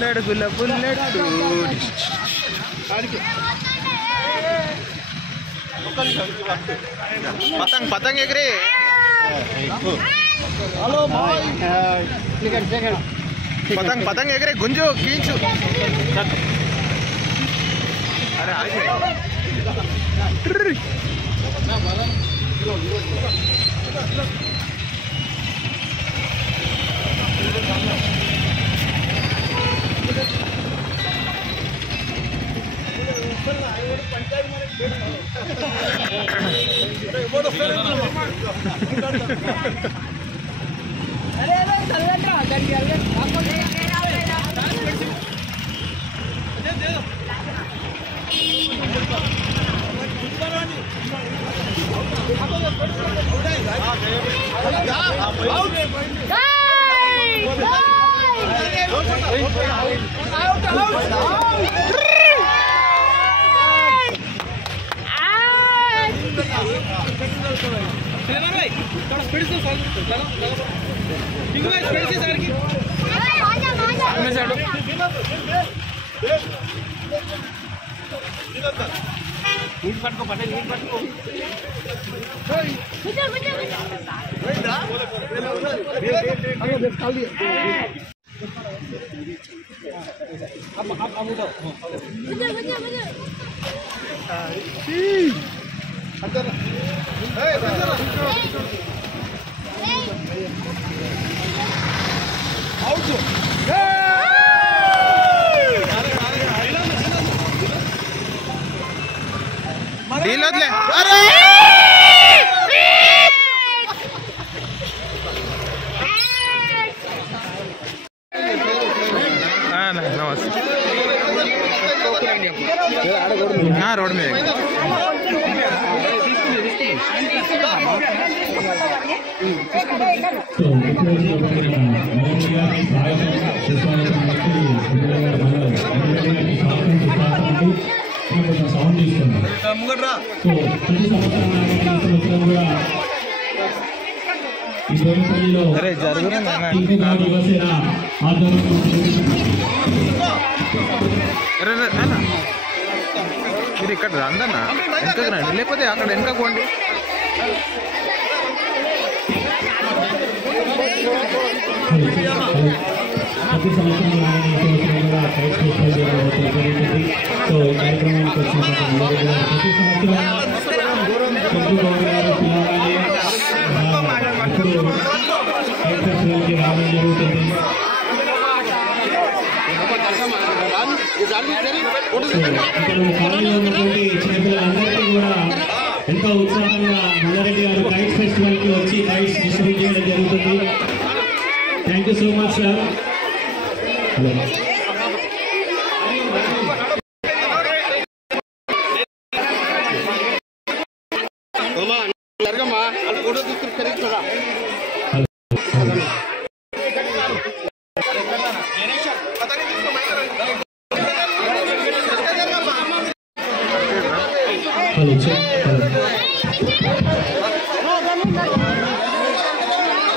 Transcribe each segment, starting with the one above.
ఆరడుగుల బుల్లెట్టు పతంగ్ పతంగ్ ఎగిరి पतंग पतंग एगरे गुंजो खींचो अरे डीलर अरे नमस्ते हाँ रोड में अरे जरूर మీరు ఇక్కడ రందన్న వెనకకు రండి లేకపోతే అక్కడ వెనకకు పోండి చిన్నపిల్లలందరికీ కూడా ఎంతో ఉత్సాహంగా మల్లారెడ్డి గారు కైట్స్ ఫెస్టివల్ కి వచ్చి కైట్స్ డిస్ట్రిబ్యూట్ చేయడం జరుగుతుంది. Thank you so much sir.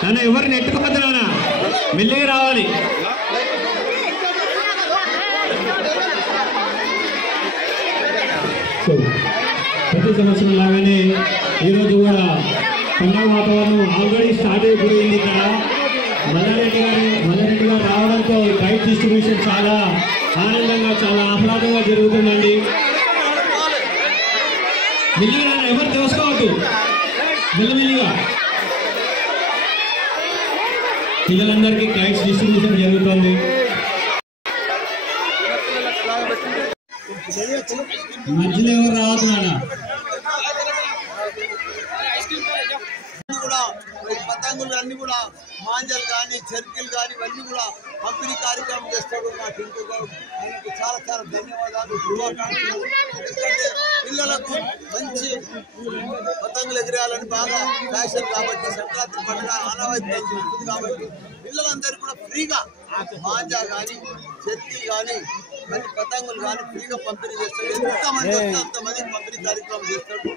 నాన్న ఎవరిని ఎట్టుకోవద్దు నాన్న, మెల్లిగా రావాలి. ప్రతి సంవత్సరం లాగానే ఈరోజు కూడా పండుగ వాతావరణం ఆల్రెడీ స్టార్ట్ అయిపోయింది. ఇక్కడ మల్లారెడ్డి గారు రావడంతో కైట్ డిస్ట్రిబ్యూషన్ చాలా ఆనందంగా చాలా ఆహ్లాదంగా జరుగుతుందండి. మెల్లిగా ఎవరు తెలుసుకోవద్దు, మెల్లిమెల్లిగా పిల్లలందరికీ కైట్స్ డిస్ట్రిబ్యూషన్ జరుగుతుంది. మధ్యలో ఎవరు రావద్దు నాన్న. పతంగులు అన్ని కూడా మాంజలు కానీ చెరుకులు కానీ ఇవన్నీ కూడా పంపిణీ కార్యక్రమం చేస్తాడు. నాకు ఇంకొక ఆయనకు చాలా చాలా ధన్యవాదాలు. ఎందుకంటే పిల్లలకు మంచి పతంగులు ఎగిరేయాలని బాగా ఫ్యాషన్ కాబట్టి సంక్రాంతి పండుగ ఆనవాయితీ ఉంటుంది కాబట్టి పిల్లలందరూ కూడా ఫ్రీగా మాంజా కానీ చెర్కి కానీ మరి పతంగులు కానీ ఫ్రీగా పంపిణీ చేస్తాడు. ఎంతమంది వస్తే అంతమందికి పంపిణీ కార్యక్రమం చేస్తాడు.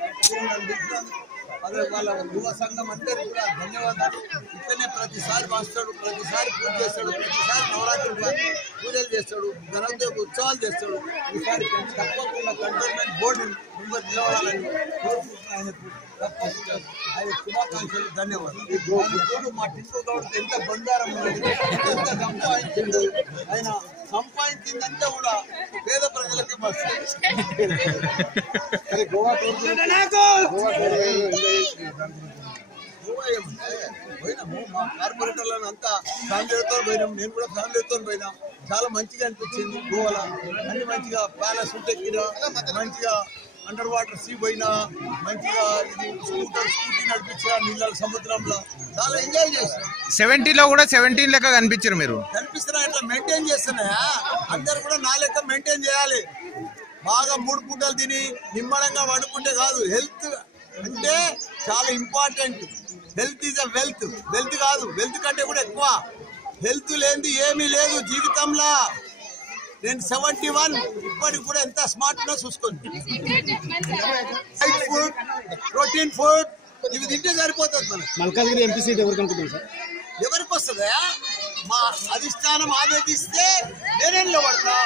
అదే వాళ్ళ యువ సంఘం అందరికీ కూడా ధన్యవాదాలు. ఇట్లనే ప్రతిసారి వస్తాడు, ప్రతిసారి పూజ చేస్తాడు, ప్రతిసారి నవరాత్రి పూజలు చేస్తాడు, గణపతి ఉత్సవాలు చేస్తాడు. ఈసారి తప్పకుండా కంటోన్మెంట్ బోర్డు మెంబర్ నిలవాలని కోరుకుంటున్నాను. ఆయన శుభాకాంక్షలు, ధన్యవాదాలు. మా టింకు గౌడ్ ఎంత బంగారం ఉన్నది, ఎంత సంపాదించిండు. ఆయన సంపాదించిందంటే కూడా పేద ప్రజలకి పోయినాము. మా కార్పొరేటర్లను అంతా ఫ్యామిలీతో పోయినాం, నేను కూడా ఫ్యామిలీతో పోయినా. చాలా మంచిగా అనిపించింది. గోవాలో అన్ని మంచిగా ప్యాలెస్ ఉంటే మంచిగా అండర్ వాటర్ సీ పోయినా, మంచిగా ఇది స్కూటీ నడిపించా నీళ్ళ సముద్రంలో చాలా ఎంజాయ్ చేస్తున్నాం. 70లో కూడా 17 లెక్క కనిపించారు మీరు. కనిపిస్తున్నా ఇట్లా మెయింటైన్ చేస్తున్నాయా? అందరు కూడా నా లెక్క మెయింటైన్ చేయాలి. బాగా 3 పూటలు తిని నిమ్మడంగా వండుకుంటే కాదు. హెల్త్ అంటే చాలా important. Health is a wealth. Wealth కాదు, వెల్త్ కంటే కూడా ఎక్కువ. హెల్త్ లేనిది ఏమీ లేదు జీవితంలో. నేను 71, ఇప్పటికి కూడా ఎంత స్మార్ట్ గా చూసుకోండి. లైట్ ఫుడ్, ప్రోటీన్ ఫుడ్ ఇవి తింటే సరిపోతుంది. మనకి మల్కాజ్గిరి ఎంపీ సీట్ ఎవరికి అనుకుంటున్నారు సార్? ఎవరికి వస్తుందా? మా అధిష్టానం ఆదేశిస్తే నేనేం పడతా.